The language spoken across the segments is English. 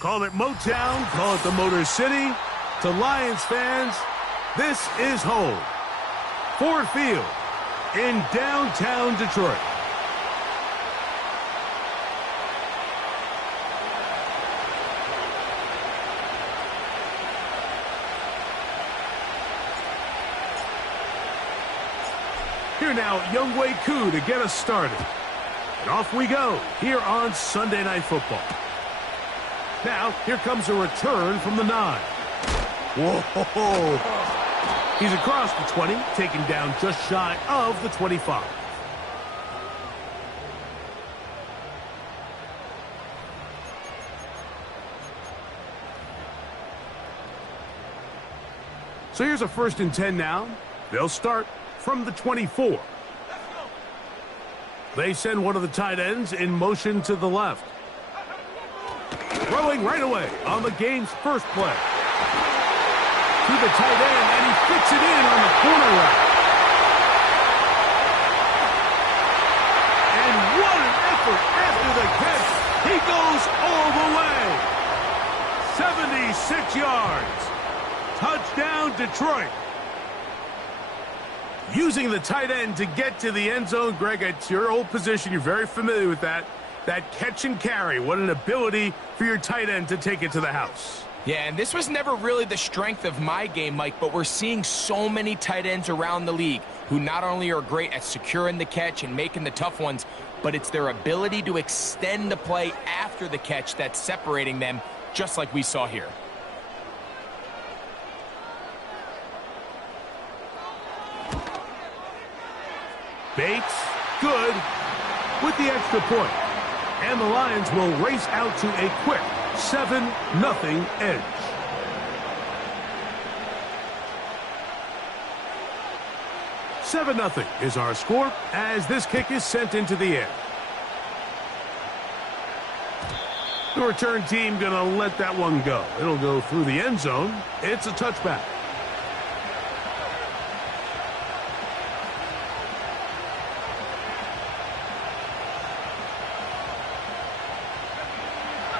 Call it Motown, call it the Motor City. To Lions fans, this is home. Ford Field in downtown Detroit. Here now, wk10 to get us started. And off we go here on Sunday Night Football. Now, here comes a return from the 9. Whoa! He's across the 20, taken down just shy of the 25. So here's a 1st and 10 now. They'll start from the 24. They send one of the tight ends in motion to the left. Throwing right away on the game's first play. To the tight end, and he fits it in on the corner route. And what an effort after the catch. He goes all the way. 76 yards. Touchdown, Detroit. Using the tight end to get to the end zone, Greg, it's your old position. You're very familiar with that. That catch and carry, what an ability for your tight end to take it to the house. Yeah, and this was never really the strength of my game, Mike, but we're seeing so many tight ends around the league who not only are great at securing the catch and making the tough ones, but it's their ability to extend the play after the catch that's separating them, just like we saw here. Bates, good, with the extra point. And the Lions will race out to a quick 7-0 edge. $7-0 is our score as this kick is sent into the air. The return team going to let that one go. It'll go through the end zone. It's a touchback.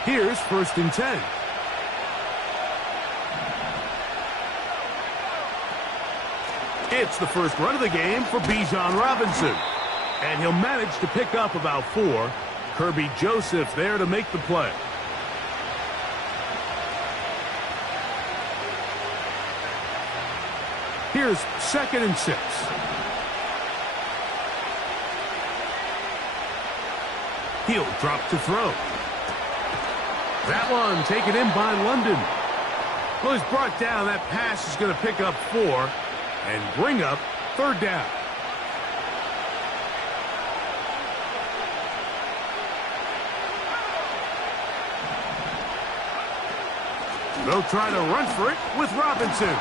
Here's 1st and 10. It's the first run of the game for Bijan Robinson. And he'll manage to pick up about 4. Kirby Joseph there to make the play. Here's 2nd and 6. He'll drop to throw. That one taken in by London. Well, he's brought down. That pass is going to pick up 4 and bring up 3rd down. They'll try to run for it with Robinson.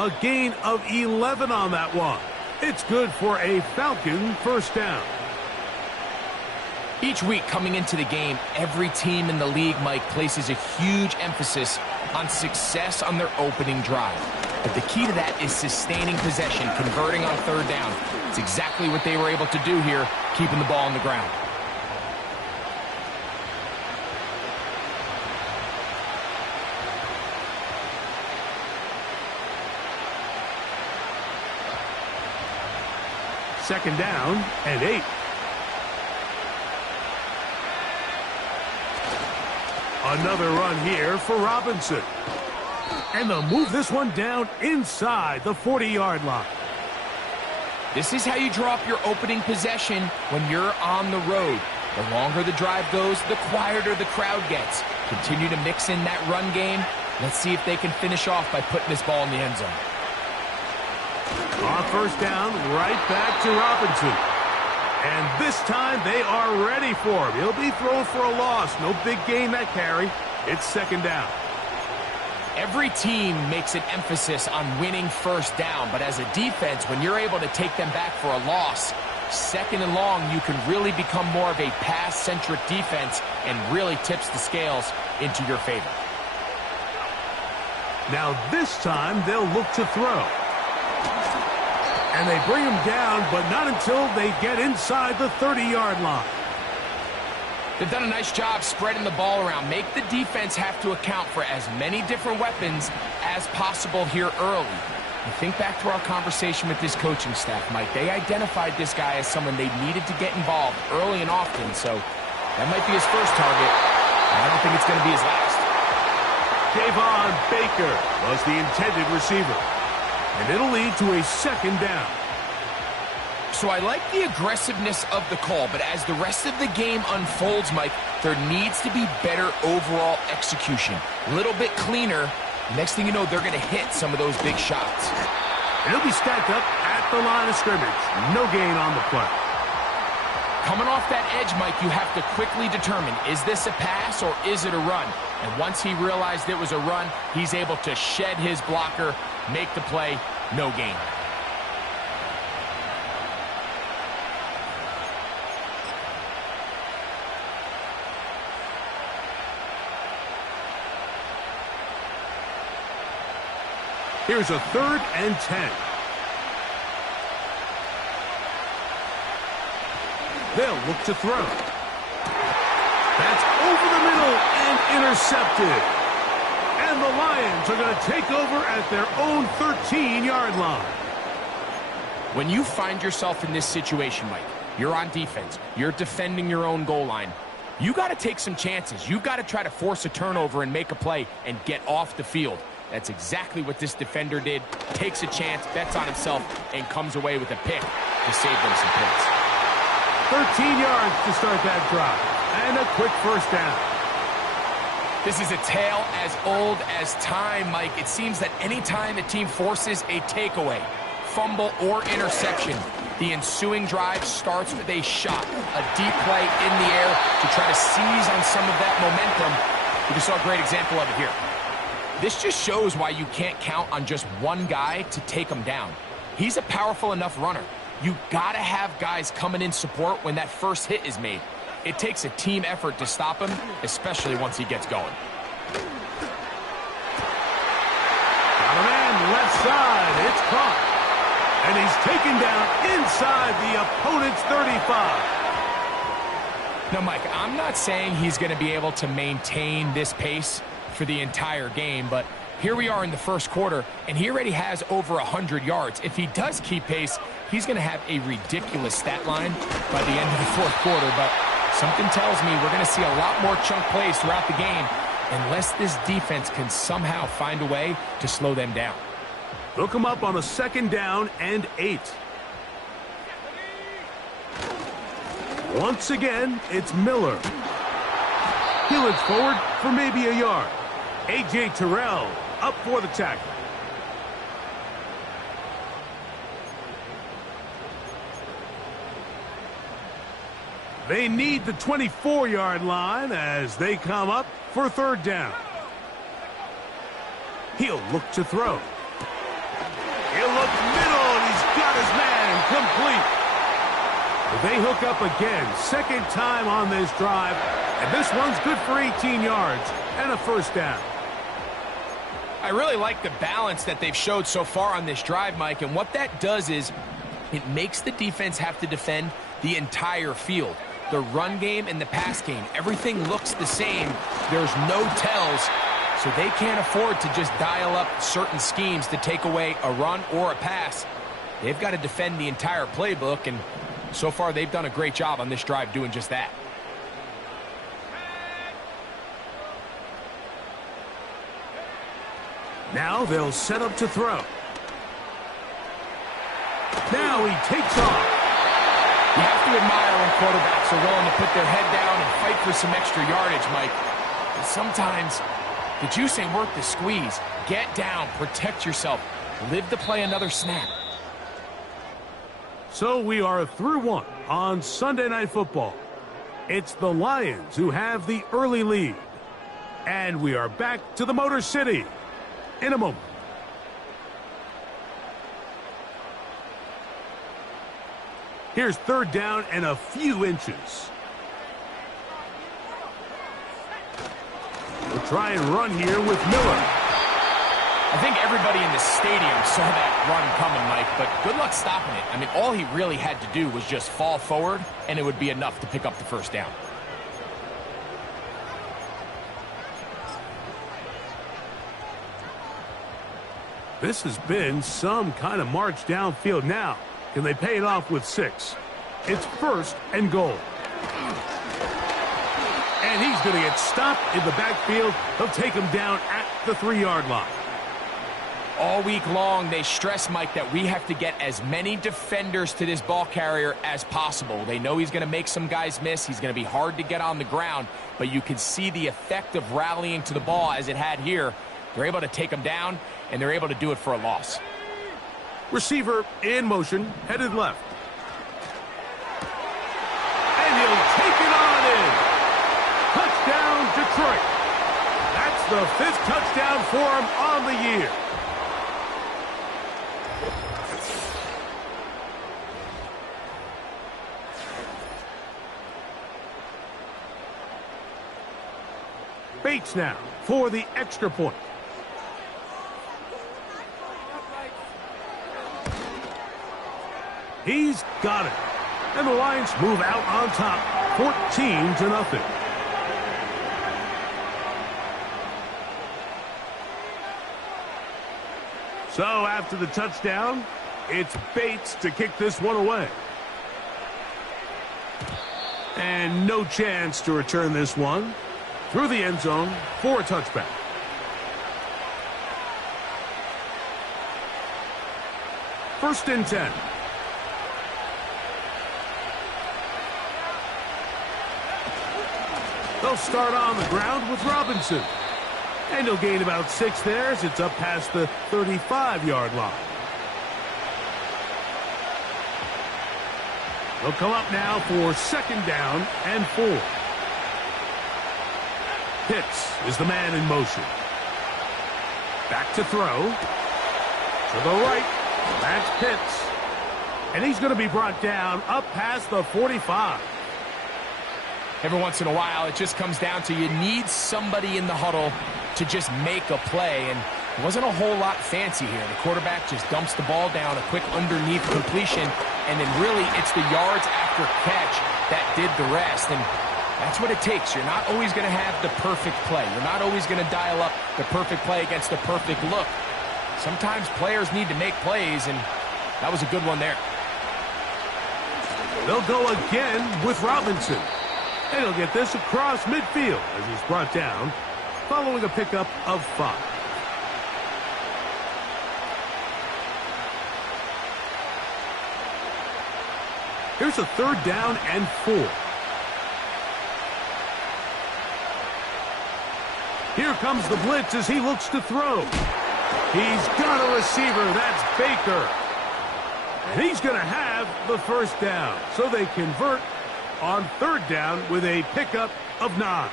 A gain of 11 on that one. It's good for a Falcon 1st down. Each week coming into the game, every team in the league, Mike, places a huge emphasis on success on their opening drive. But the key to that is sustaining possession, converting on 3rd down. It's exactly what they were able to do here, keeping the ball on the ground. Second down and 8. Another run here for Robinson. And they'll move this one down inside the 40-yard line. This is how you draw up your opening possession when you're on the road. The longer the drive goes, the quieter the crowd gets. Continue to mix in that run game. Let's see if they can finish off by putting this ball in the end zone. On 1st down, right back to Robinson. And this time they are ready for him. He'll be thrown for a loss. No big gain that carry. It's 2nd down. Every team makes an emphasis on winning 1st down, but as a defense, when you're able to take them back for a loss, Second and long, you can really become more of a pass-centric defense and really tips the scales into your favor. Now this time they'll look to throw. And they bring him down, but not until they get inside the 30-yard line. They've done a nice job spreading the ball around. Make the defense have to account for as many different weapons as possible here early. And think back to our conversation with this coaching staff, Mike. They identified this guy as someone they needed to get involved early and often, so that might be his first target. I don't think it's going to be his last. Javon Baker was the intended receiver, and it'll lead to a second down. So I like the aggressiveness of the call, but as the rest of the game unfolds, Mike, there needs to be better overall execution. A little bit cleaner. Next thing you know, they're going to hit some of those big shots. And he'll be stacked up at the line of scrimmage. No gain on the play. Coming off that edge, Mike, you have to quickly determine, is this a pass or is it a run? And once he realized it was a run, he's able to shed his blocker, make the play, no gain. Here's a 3rd and 10. They'll look to throw. That's over the middle and intercepted. And the Lions are going to take over at their own 13-yard line. When you find yourself in this situation, Mike, you're on defense, you're defending your own goal line, you got to take some chances. You got to try to force a turnover and make a play and get off the field. That's exactly what this defender did. Takes a chance, bets on himself, and comes away with a pick to save them some points. 13 yards to start that drive. And a quick first down. This is a tale as old as time, Mike. It seems that any time a team forces a takeaway, fumble, or interception, the ensuing drive starts with a shot, a deep play in the air to try to seize on some of that momentum. We just saw a great example of it here. This just shows why you can't count on just one guy to take him down. He's a powerful enough runner. You gotta have guys coming in support when that first hit is made. It takes a team effort to stop him, especially once he gets going. Got a man left side. It's caught. And he's taken down inside the opponent's 35. Now, Mike, I'm not saying he's going to be able to maintain this pace for the entire game, but here we are in the first quarter, and he already has over 100 yards. If he does keep pace, he's going to have a ridiculous stat line by the end of the fourth quarter, but something tells me we're going to see a lot more chunk plays throughout the game unless this defense can somehow find a way to slow them down. They'll come up on a 2nd down and 8. Once again, it's Miller. He looks forward for maybe a yard. A.J. Terrell up for the tackle. They need the 24-yard line as they come up for 3rd down. He'll look to throw. He'll look middle, and he's got his man complete. They hook up again, 2nd time on this drive, and this one's good for 18 yards and a 1st down. I really like the balance that they've showed so far on this drive, Mike, and what that does is it makes the defense have to defend the entire field. The run game and the pass game, everything looks the same. There's no tells, so they can't afford to just dial up certain schemes to take away a run or a pass. They've got to defend the entire playbook, and so far they've done a great job on this drive doing just that. Now they'll set up to throw. Now he takes off. You have to admire when quarterbacks are willing to put their head down and fight for some extra yardage, Mike. But sometimes the juice ain't worth the squeeze. Get down, protect yourself, live to play another snap. So we are through one on Sunday Night Football. It's the Lions who have the early lead. And we are back to the Motor City in a moment. Here's third down and a few inches. We'll try and run here with Miller. I think everybody in the stadium saw that run coming, Mike, but good luck stopping it. I mean, all he really had to do was just fall forward, and it would be enough to pick up the first down. This has been some kind of march downfield now. Can they pay it off with 6? It's first and goal. And he's going to get stopped in the backfield. They'll take him down at the 3-yard line. All week long, they stress, Mike, that we have to get as many defenders to this ball carrier as possible. They know he's going to make some guys miss. He's going to be hard to get on the ground, but you can see the effect of rallying to the ball as it had here. They're able to take him down, and they're able to do it for a loss. Receiver in motion, headed left. And he'll take it on in. Touchdown, Detroit. That's the 5th touchdown for him on the year. Bates now for the extra point. He's got it. And the Lions move out on top, 14-0. So after the touchdown, it's Bates to kick this one away. And no chance to return this one through the end zone for a touchback. First and 10. They'll start on the ground with Robinson. And he'll gain about 6 there as it's up past the 35-yard line. They'll come up now for second down and 4. Pitts is the man in motion. Back to throw. To the right. That's Pitts. And he's going to be brought down up past the 45. Every once in a while, it just comes down to you need somebody in the huddle to just make a play, and it wasn't a whole lot fancy here. The quarterback just dumps the ball down, a quick underneath completion, and then really it's the yards after catch that did the rest, and that's what it takes. You're not always going to have the perfect play. You're not always going to dial up the perfect play against the perfect look. Sometimes players need to make plays, and that was a good one there. They'll go again with Robinson. And he'll get this across midfield as he's brought down following a pickup of 5. Here's a third down and 4. Here comes the blitz as he looks to throw. He's got a receiver. That's Baker. And he's going to have the first down. So they convert on third down with a pickup of 9.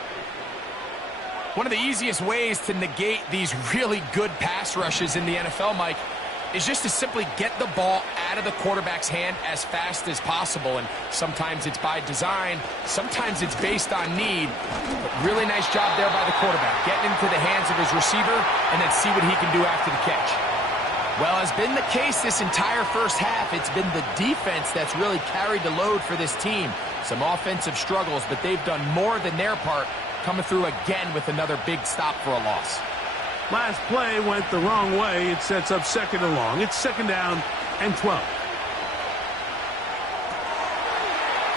One of the easiest ways to negate these really good pass rushes in the NFL, Mike, is just to simply get the ball out of the quarterback's hand as fast as possible. And sometimes it's by design, sometimes it's based on need. But really nice job there by the quarterback, getting into the hands of his receiver and then see what he can do after the catch. Well, as been the case this entire first half, it's been the defense that's really carried the load for this team. Some offensive struggles, but they've done more than their part, coming through again with another big stop for a loss. Last play went the wrong way. It sets up second and long. It's second down and 12.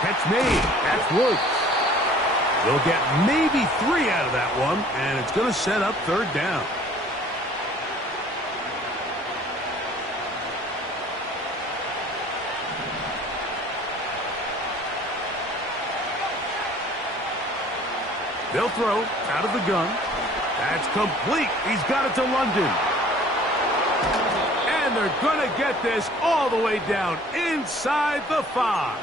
Catch made. That's Woods. They'll get maybe 3 out of that one, and it's going to set up third down. They'll throw out of the gun. That's complete. He's got it to London. And they're going to get this all the way down inside the 5.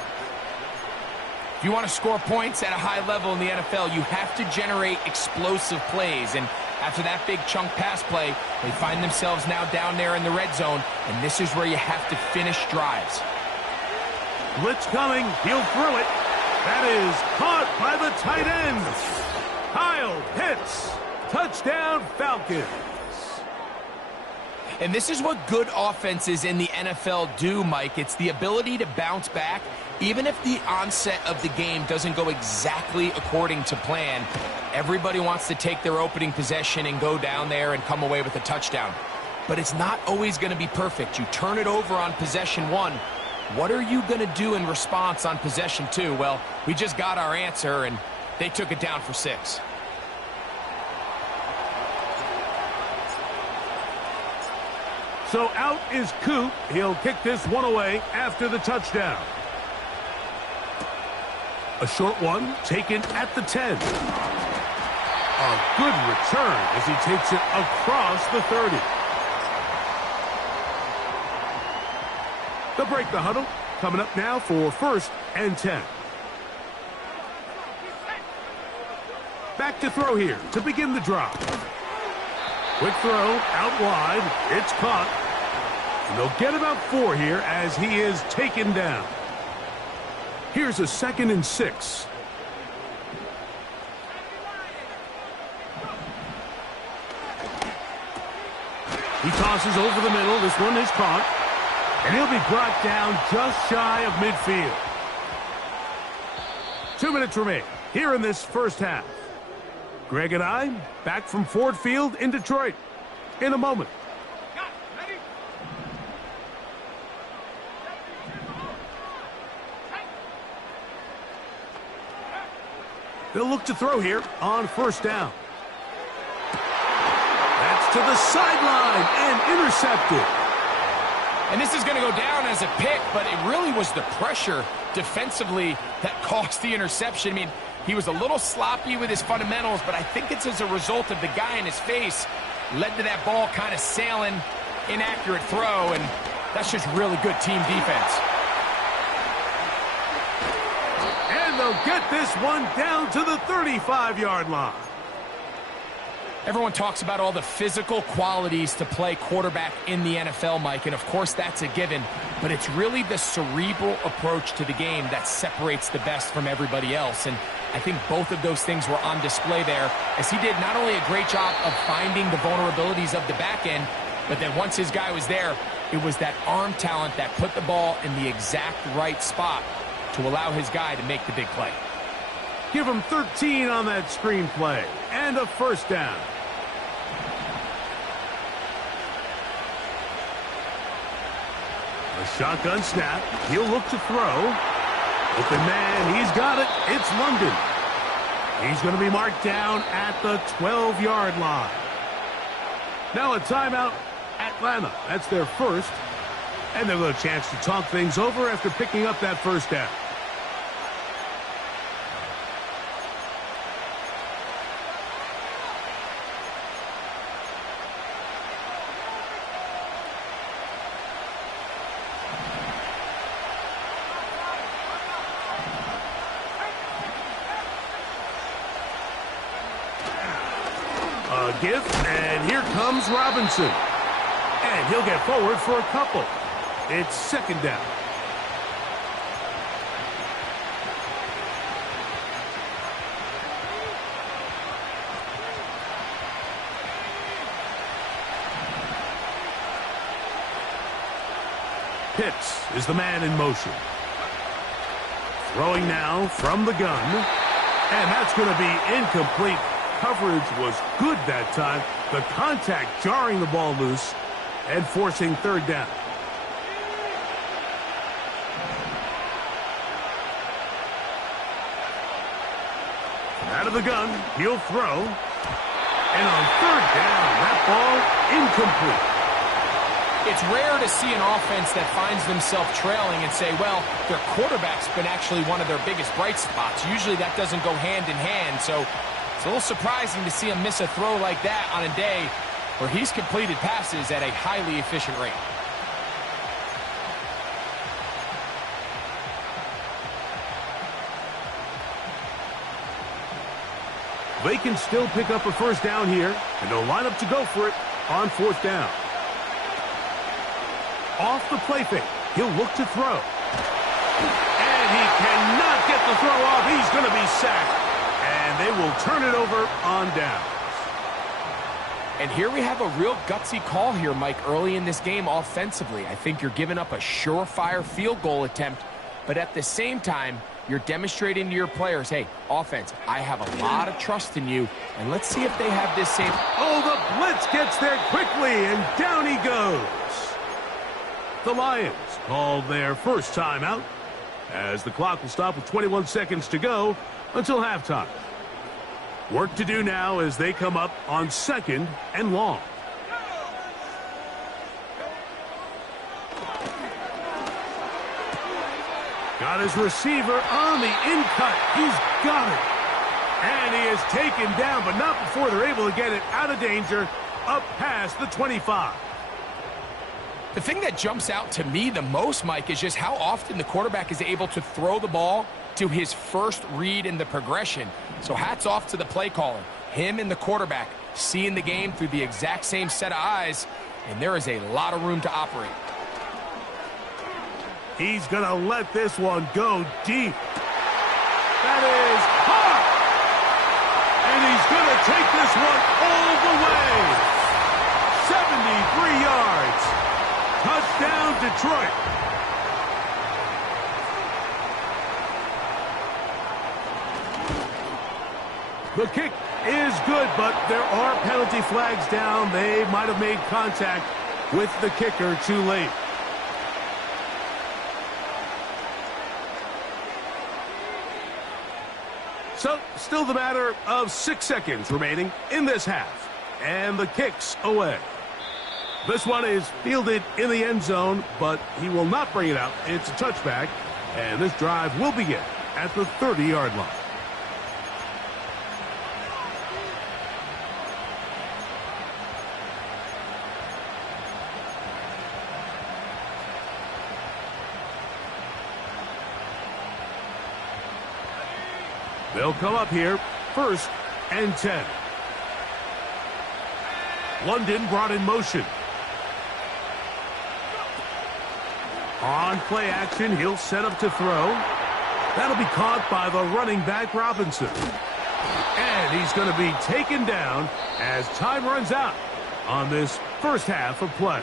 If you want to score points at a high level in the NFL, you have to generate explosive plays. And after that big chunk pass play, they find themselves now down there in the red zone. And this is where you have to finish drives. Blitz coming. He'll throw it. That is caught by the tight end. Kyle Pitts. Touchdown, Falcons. And this is what good offenses in the NFL do, Mike. It's the ability to bounce back, even if the onset of the game doesn't go exactly according to plan. Everybody wants to take their opening possession and go down there and come away with a touchdown. But it's not always going to be perfect. You turn it over on possession 1. What are you going to do in response on possession 2? Well, we just got our answer, and they took it down for 6. So out is Coop. He'll kick this one away after the touchdown. A short one taken at the 10. A good return as he takes it across the 30. They'll break the huddle. Coming up now for 1st and 10. Back to throw here to begin the drive. Quick throw out wide. It's caught. And they'll get about 4 here as he is taken down. Here's a 2nd and 6. He tosses over the middle. This one is caught. And he'll be brought down just shy of midfield. 2 minutes remain here in this first half. Greg and I back from Ford Field in Detroit in a moment. They'll look to throw here on 1st down. That's to the sideline and intercepted. And this is going to go down as a pick, but it really was the pressure defensively that caused the interception. I mean, he was a little sloppy with his fundamentals, but I think it's as a result of the guy in his face led to that ball kind of sailing, inaccurate throw, and that's just really good team defense. And they'll get this one down to the 35-yard line. Everyone talks about all the physical qualities to play quarterback in the NFL, Mike, and of course that's a given, but it's really the cerebral approach to the game that separates the best from everybody else, and I think both of those things were on display there, as he did not only a great job of finding the vulnerabilities of the back end, but then once his guy was there, it was that arm talent that put the ball in the exact right spot to allow his guy to make the big play. Give him 13 on that screen play, and a 1st down. A shotgun snap. He'll look to throw. Open man, he's got it. It's London. He's going to be marked down at the 12-yard line. Now a timeout, Atlanta. That's their 1st. And they'll have a chance to talk things over after picking up that 1st down. Gift, and here comes Robinson. And he'll get forward for a couple. It's 2nd down. Pitts is the man in motion. Throwing now from the gun. And that's going to be incomplete. Coverage was good that time. The contact jarring the ball loose and forcing 3rd down. Out of the gun, he'll throw. And on 3rd down, that ball incomplete. It's rare to see an offense that finds themselves trailing and say, well, their quarterback's been actually one of their biggest bright spots. Usually that doesn't go hand in hand, so it's a little surprising to see him miss a throw like that on a day where he's completed passes at a highly efficient rate. They can still pick up a 1st down here, and they'll line up to go for it on 4th down. Off the play fake, he'll look to throw. And he cannot get the throw off. He's going to be sacked. And they will turn it over on downs. And here we have a real gutsy call here, Mike, early in this game offensively. I think you're giving up a surefire field goal attempt, but at the same time, you're demonstrating to your players, hey, offense, I have a lot of trust in you, and let's see if they have this same... Oh, the blitz gets there quickly, and down he goes. The Lions call their first timeout, as the clock will stop with 21 seconds to go until halftime. Work to do now as they come up on 2nd and long. Got his receiver on the in-cut. He's got it. And he is taken down, but not before they're able to get it out of danger up past the 25. The thing that jumps out to me the most, Mike, is just how often the quarterback is able to throw the ball to his first read in the progression. So hats off to the play caller. Him and the quarterback seeing the game through the exact same set of eyes, and there is a lot of room to operate. He's going to let this one go deep. That is hard. And he's going to take this one all the way. 73 yards. Touchdown, Detroit. The kick is good, but there are penalty flags down. They might have made contact with the kicker too late. So, still the matter of 6 seconds remaining in this half. And the kick's away. This one is fielded in the end zone, but he will not bring it out. It's a touchback, and this drive will begin at the 30-yard line. They'll come up here, 1st and 10. London brought in motion. On play action, he'll set up to throw. That'll be caught by the running back, Robinson. And he's going to be taken down as time runs out on this first half of play.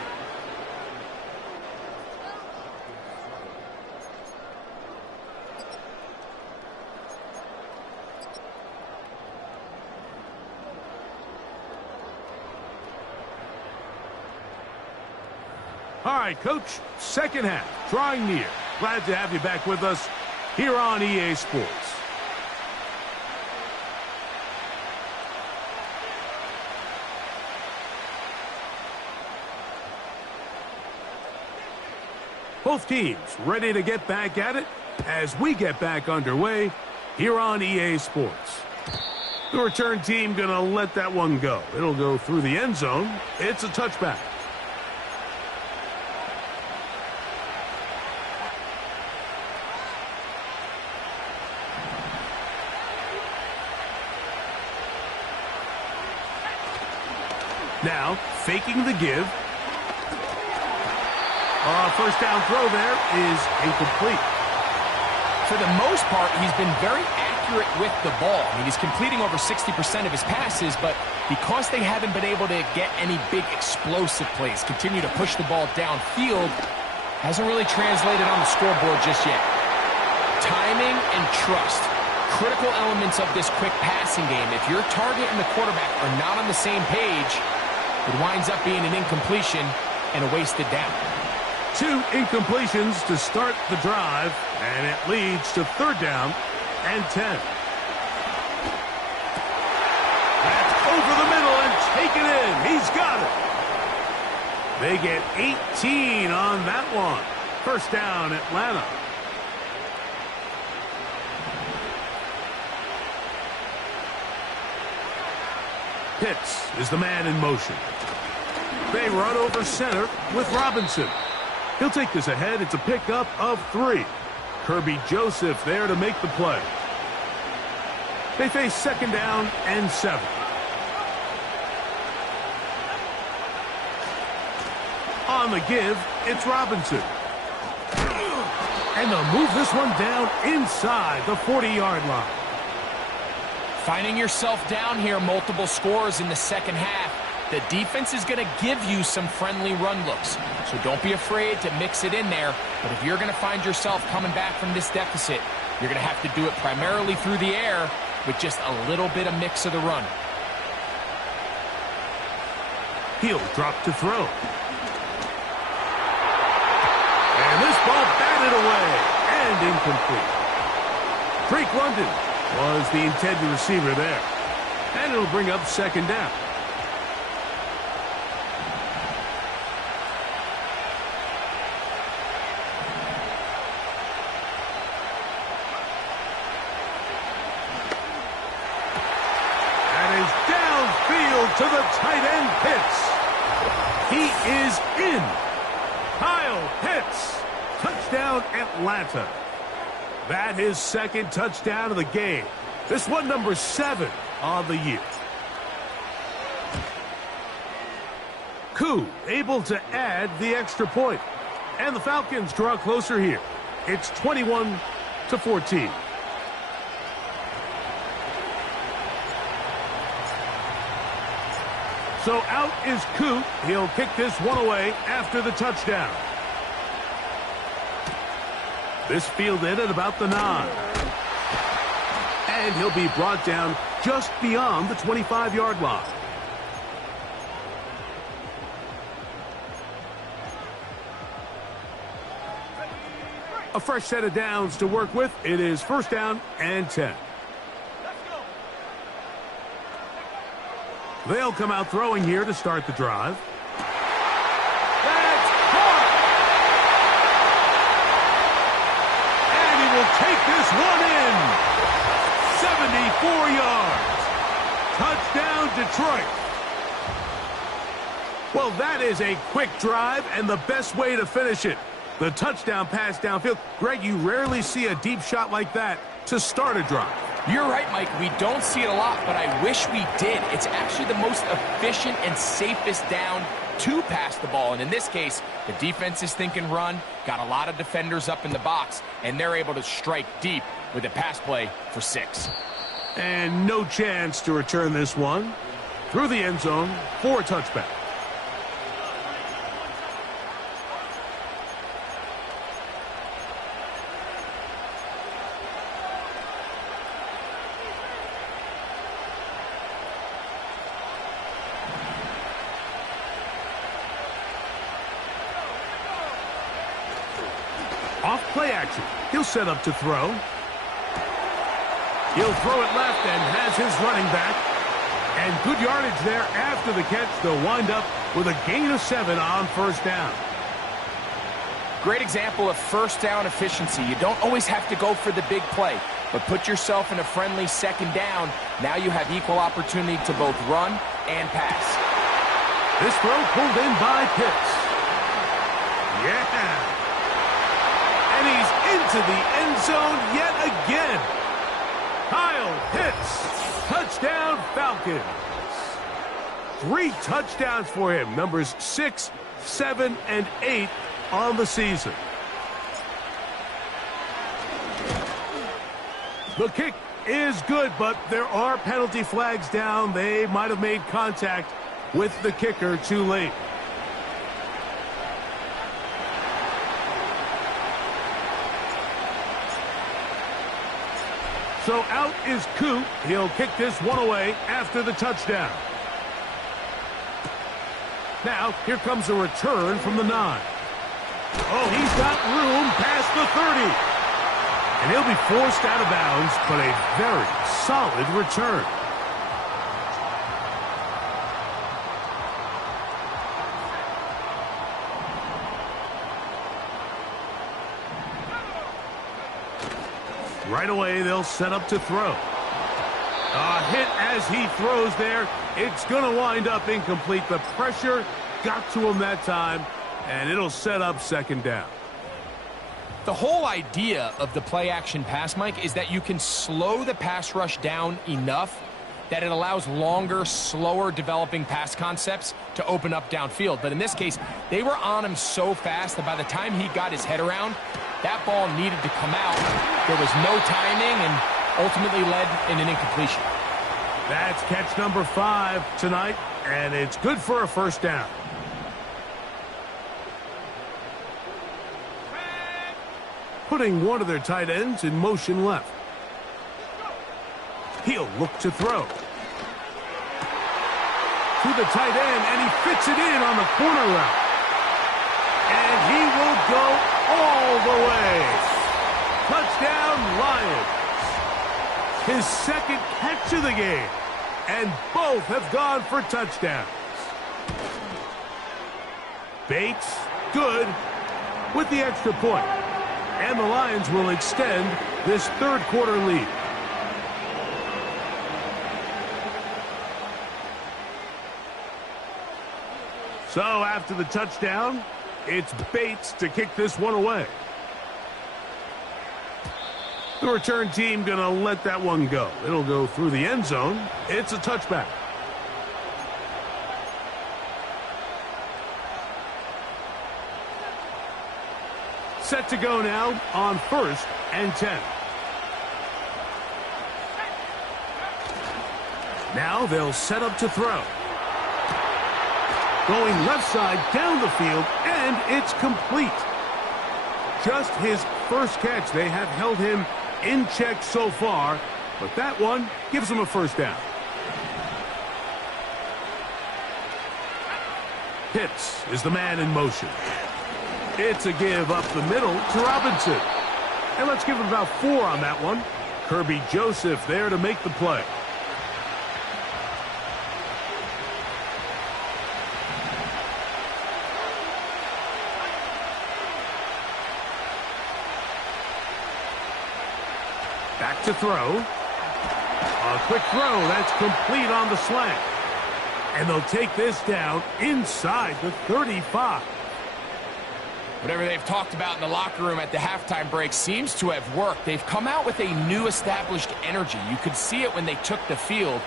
All right, Coach, second half, drawing near. Glad to have you back with us here on EA Sports. Both teams ready to get back at it as we get back underway here on EA Sports. The return team going to let that one go. It'll go through the end zone. It's a touchback. Now, faking the give. First down throw there is incomplete. For the most part, he's been very accurate with the ball. I mean, he's completing over 60% of his passes, but because they haven't been able to get any big explosive plays, continue to push the ball downfield, hasn't really translated on the scoreboard just yet. Timing and trust, critical elements of this quick passing game. If your target and the quarterback are not on the same page, it winds up being an incompletion and a wasted down. 2 incompletions to start the drive, and it leads to 3rd down and 10. That's over the middle and taken in. He's got it. They get 18 on that one. First down, Atlanta. Pitts is the man in motion. They run over center with Robinson. He'll take this ahead. It's a pickup of 3. Kirby Joseph there to make the play. They face 2nd down and 7. On the give, it's Robinson. And they'll move this one down inside the 40-yard line. Finding yourself down here multiple scores in the second half, the defense is going to give you some friendly run looks. So don't be afraid to mix it in there. But if you're going to find yourself coming back from this deficit, you're going to have to do it primarily through the air with just a little bit of mix of the run. He'll drop to throw. And this ball batted away and incomplete. Drake London was the intended receiver there. And it'll bring up second down. That is downfield to the tight end Pitts. He is in. Kyle Pitts. Touchdown, Atlanta. That is second touchdown of the game. This one number 7 on the year. Koo able to add the extra point. And the Falcons draw closer here. It's 21-14. So out is Koo. He'll kick this one away after the touchdown. This fielded at about the 9. And he'll be brought down just beyond the 25-yard line. A fresh set of downs to work with. It is first down and 10. They'll come out throwing here to start the drive. That's caught! And he will take this one in. 74 yards. Touchdown, Detroit. Well, that is a quick drive and the best way to finish it. The touchdown pass downfield. Greg, you rarely see a deep shot like that to start a drive. You're right, Mike. We don't see it a lot, but I wish we did. It's actually the most efficient and safest down to pass the ball. And in this case, the defense is thinking run, got a lot of defenders up in the box, and they're able to strike deep with a pass play for 6. And no chance to return this one. Through the end zone for a touchback. Off play action. He'll set up to throw. He'll throw it left and has his running back. And good yardage there after the catch. They'll wind up with a gain of 7 on first down. Great example of first down efficiency. You don't always have to go for the big play, but put yourself in a friendly second down. Now you have equal opportunity to both run and pass. This throw pulled in by Pitts. Yeah. And he's into the end zone yet again. Kyle Pitts. Touchdown, Falcons. 3 touchdowns for him. Numbers 6, 7, and 8 on the season. The kick is good, but there are penalty flags down. They might have made contact with the kicker too late. So out is Koo. He'll kick this one away after the touchdown. Now, here comes a return from the 9. Oh, he's got room past the 30. And he'll be forced out of bounds, but a very solid return. Right away, they'll set up to throw. A hit as he throws there. It's going to wind up incomplete. The pressure got to him that time, and it'll set up second down. The whole idea of the play-action pass, Mike, is that you can slow the pass rush down enough that it allows longer, slower developing pass concepts to open up downfield. But in this case, they were on him so fast that by the time he got his head around, That ball needed to come out. There was no timing and ultimately led in an incompletion. That's catch number 5 tonight, and it's good for a first down. Putting one of their tight ends in motion left. He'll look to throw. To the tight end, and he fits it in on the corner route. And he will go all the way. Touchdown, Lions. His second catch of the game. And both have gone for touchdowns. Bates, good, with the extra point. And the Lions will extend this third quarter lead. So after the touchdown, it's Bates to kick this one away. The return team going to let that one go. It'll go through the end zone. It's a touchback. Set to go now on 1st and 10. Now they'll set up to throw. Going left side down the field, and it's complete. Just his first catch. They have held him in check so far, but that one gives him a first down. Pitts is the man in motion. It's a give up the middle to Robinson. And let's give him about 4 on that one. Kirby Joseph there to make the play. Back to throw. A quick throw. That's complete on the slant. And they'll take this down inside the 35. Whatever they've talked about in the locker room at the halftime break seems to have worked. They've come out with a new established energy. You could see it when they took the field.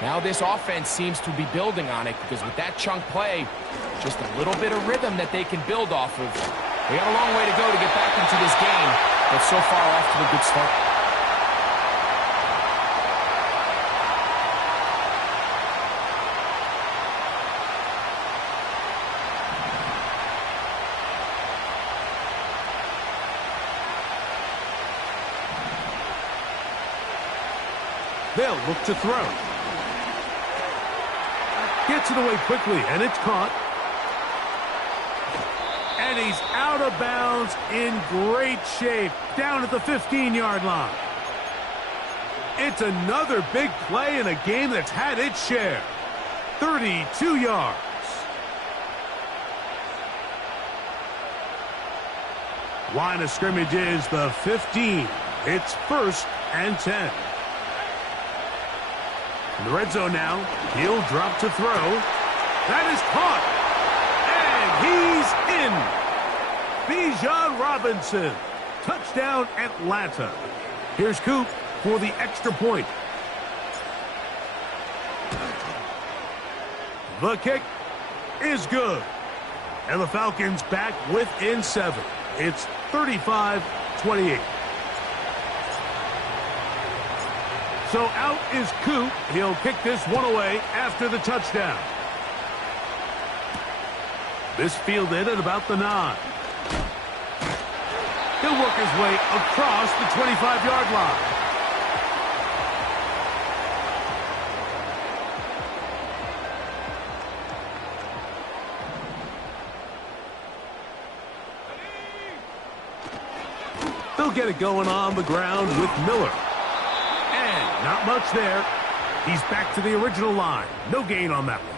Now this offense seems to be building on it because with that chunk play, just a little bit of rhythm that they can build off of. They got a long way to go to get back into this game, but so far off to a good start. They'll look to throw. Gets it away quickly, and it's caught. And he's out of bounds in great shape, down at the 15-yard line. It's another big play in a game that's had its share. 32 yards. Line of scrimmage is the 15. It's 1st and 10. In the red zone now, he'll drop to throw. That is caught. And he's in. Bijan Robinson. Touchdown, Atlanta. Here's Coop for the extra point. The kick is good. And the Falcons back within 7. It's 35-28. So out is Coop. He'll kick this one away after the touchdown. This fielded at about the 9. He'll work his way across the 25-yard line. They'll get it going on the ground with Miller. And not much there. He's back to the original line. No gain on that one.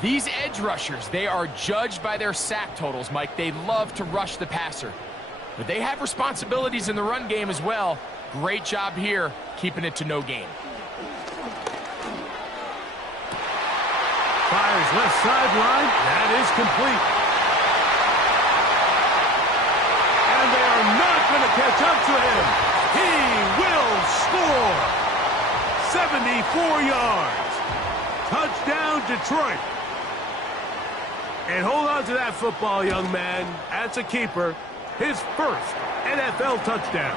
These edge rushers, they are judged by their sack totals, Mike. They love to rush the passer. But they have responsibilities in the run game as well. Great job here, keeping it to no gain. Fires left sideline. That is complete. And they are not going to catch up to him. He will score. 74 yards. Touchdown, Detroit. And hold on to that football, young man. That's a keeper. his first NFL touchdown.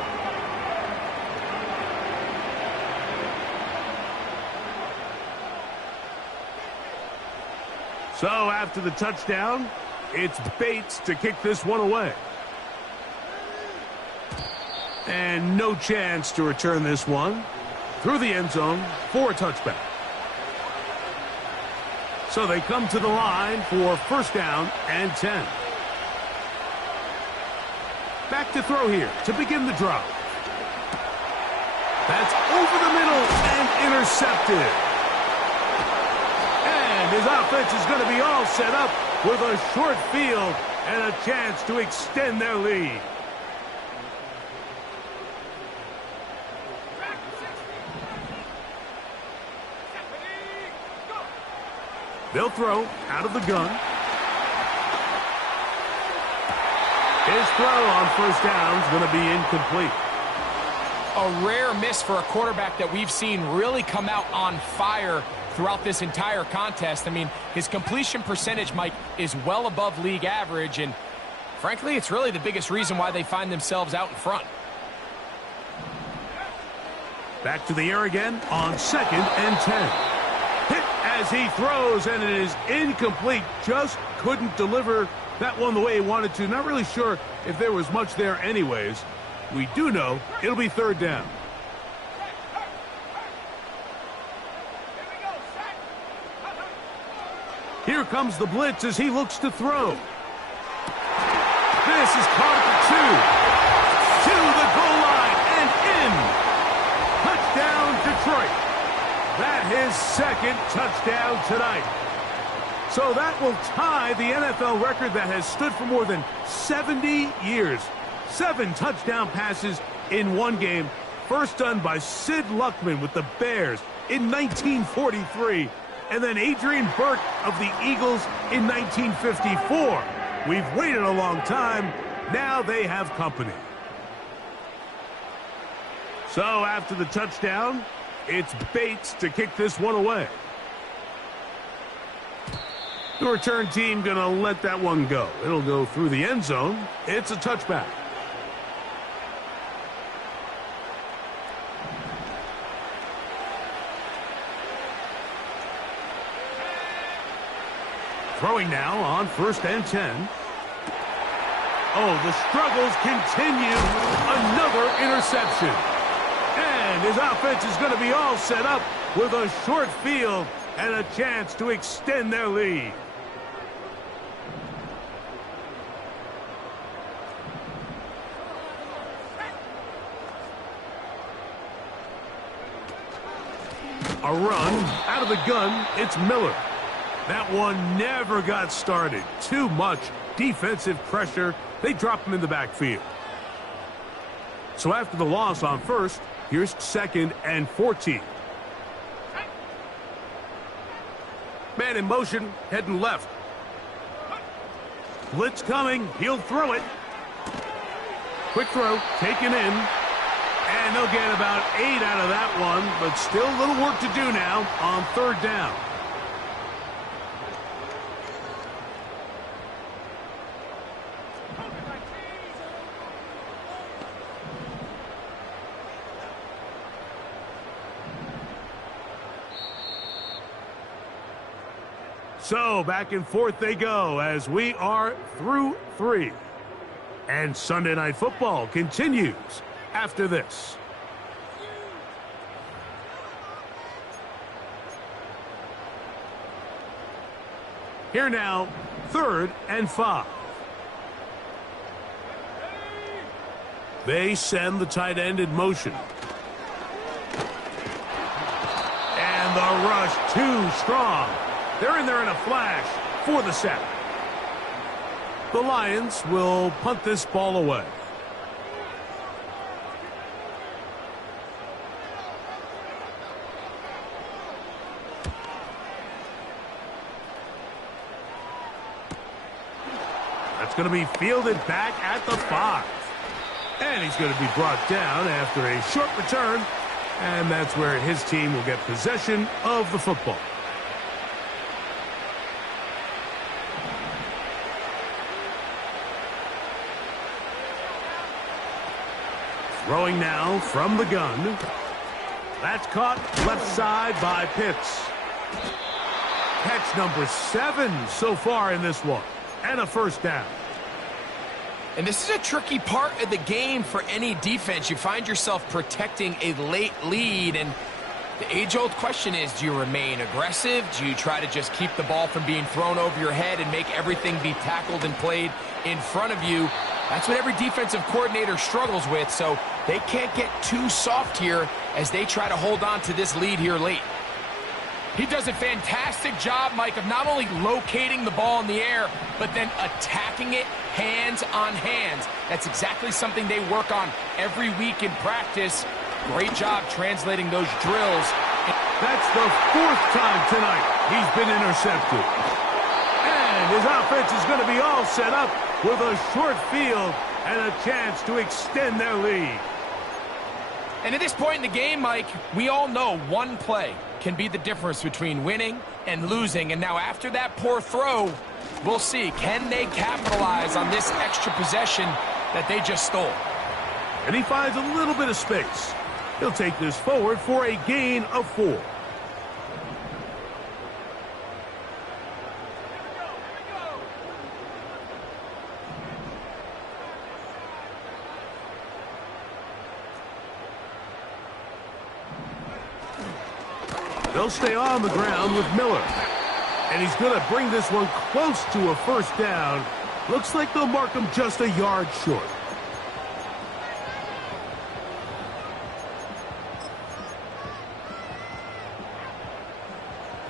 So after the touchdown, it's Bates to kick this one away. And no chance to return this one through the end zone for a touchback. So they come to the line for first down and 10. Back to throw here to begin the drive. That's over the middle and intercepted. And his offense is going to be all set up with a short field and a chance to extend their lead. They'll throw out of the gun. His throw on first down is going to be incomplete. A rare miss for a quarterback that we've seen really come out on fire throughout this entire contest. I mean, his completion percentage, Mike, is well above league average, and frankly, it's really the biggest reason why they find themselves out in front. Back to the air again on second and 10. Hit as he throws, and it is incomplete. Just couldn't deliver that one the way he wanted to. Not really sure if there was much there anyways. We do know it'll be third down. Here comes the blitz as he looks to throw. This is caught at the 2. To the goal line and in. Touchdown, Detroit. That his second touchdown tonight. So that will tie the NFL record that has stood for more than 70 years. 7 touchdown passes in one game. First done by Sid Luckman with the Bears in 1943. And then Adrian Burke of the Eagles in 1954. We've waited a long time. Now they have company. So after the touchdown, it's Bates to kick this one away. The return team going to let that one go. It'll go through the end zone. It's a touchback. Throwing now on first and 10. Oh, the struggles continue. Another interception. And his offense is going to be all set up with a short field and a chance to extend their lead. A run out of the gun. It's Miller. That one never got started. Too much defensive pressure. They drop him in the backfield. So after the loss on first, here's second and 14. Man in motion, heading left. Blitz coming. He'll throw it. Quick throw, taken in. And they'll get about 8 out of that one, but still a little work to do now on third down. So back and forth they go as we are through 3. And Sunday Night Football continues after this. Here now, third and 5. They send the tight end in motion. And the rush too strong. They're in there in a flash for the sack. The Lions will punt this ball away. That's going to be fielded back at the 5. And he's going to be brought down after a short return. And that's where his team will get possession of the football. Throwing now from the gun. That's caught left side by Pitts. Catch number 7 so far in this one. And a first down. And this is a tricky part of the game for any defense. You find yourself protecting a late lead, and the age-old question is, do you remain aggressive? Do you try to just keep the ball from being thrown over your head and make everything be tackled and played in front of you? That's what every defensive coordinator struggles with, so they can't get too soft here as they try to hold on to this lead here late. He does a fantastic job, Mike, of not only locating the ball in the air, but then attacking it hands on hands. That's exactly something they work on every week in practice. Great job translating those drills. That's the 4th time tonight he's been intercepted. And his offense is going to be all set up with a short field and a chance to extend their lead. And at this point in the game, Mike, we all know one play can be the difference between winning and losing. And now after that poor throw, we'll see, can they capitalize on this extra possession that they just stole? And he finds a little bit of space. He'll take this forward for a gain of 4. They'll stay on the ground with Miller. And he's going to bring this one close to a first down. Looks like they'll mark him just a yard short.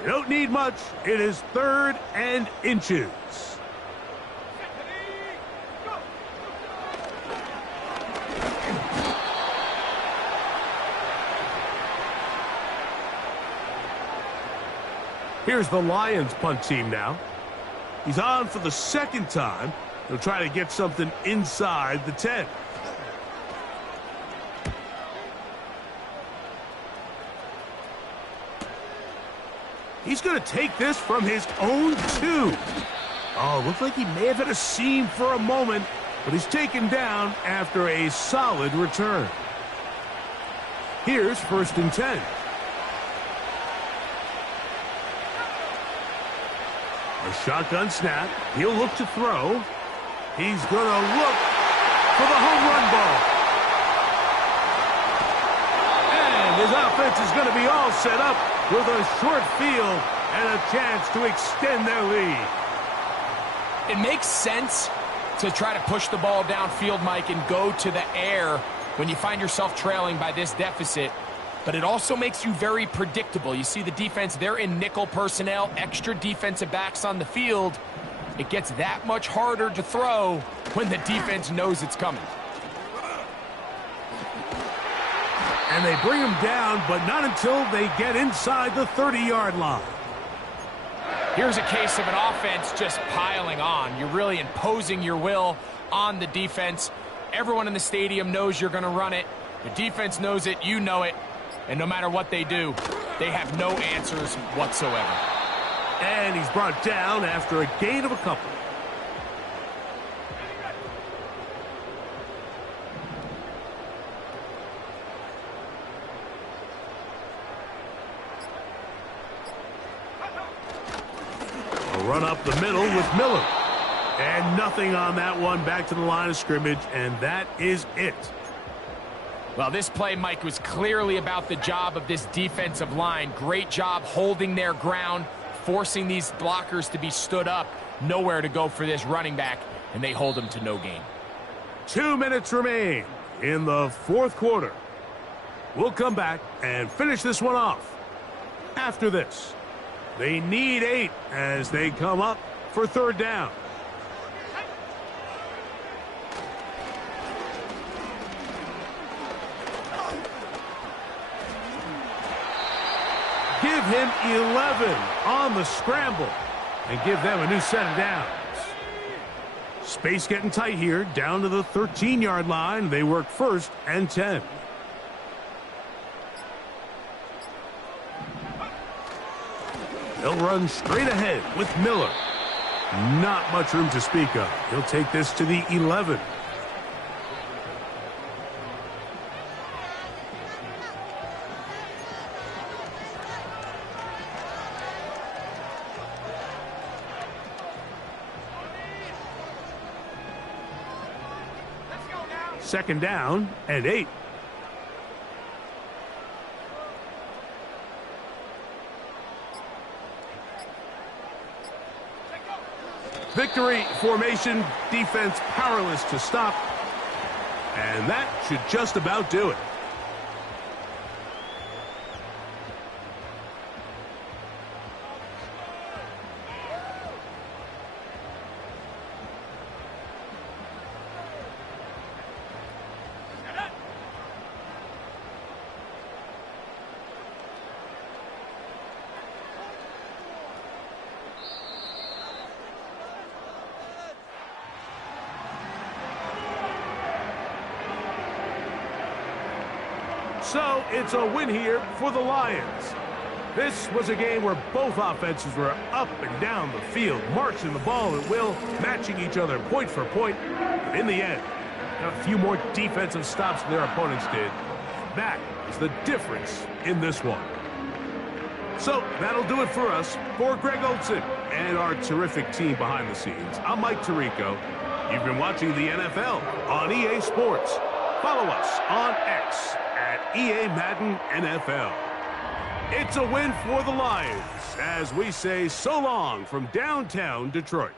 You don't need much. It is 3rd and inches. Here's the Lions punt team now. He's on for the 2nd time. He'll try to get something inside the 10. He's going to take this from his own 2. Oh, looks like he may have hit a seam for a moment, but he's taken down after a solid return. Here's 1st and 10. A shotgun snap. He'll look to throw. He's going to look for the home run ball. And his offense is going to be all set up with a short field and a chance to extend their lead. It makes sense to try to push the ball downfield, Mike, and go to the air when you find yourself trailing by this deficit. But it also makes you very predictable. You see the defense, they're in nickel personnel, extra defensive backs on the field. It gets that much harder to throw when the defense knows it's coming. And they bring him down, but not until they get inside the 30-yard line. Here's a case of an offense just piling on. You're really imposing your will on the defense. Everyone in the stadium knows you're going to run it. The defense knows it, you know it. And no matter what they do, they have no answers whatsoever. And he's brought down after a gain of a couple. A run up the middle with Miller. And nothing on that one, back to the line of scrimmage, and that is it. Well, this play, Mike, was clearly about the job of this defensive line. Great job holding their ground, forcing these blockers to be stood up. Nowhere to go for this running back, and they hold him to no gain. 2 minutes remain in the 4th quarter. We'll come back and finish this one off. After this, they need 8 as they come up for 3rd down. Give him 11 on the scramble and give them a new set of downs. Space getting tight here, down to the 13-yard line. They work 1st and 10. They'll run straight ahead with Miller. Not much room to speak of. He'll take this to the 11. Second down and 8. Victory formation, defense powerless to stop. And that should just about do it. So it's a win here for the Lions. This was a game where both offenses were up and down the field, marching the ball at will, matching each other point for point. But in the end, got a few more defensive stops than their opponents did. That is the difference in this one. So that'll do it for us. For Greg Olson and our terrific team behind the scenes, I'm Mike Tirico. You've been watching the NFL on EA Sports. Follow us on X at EA Madden NFL. It's a win for the Lions as we say so long from downtown Detroit.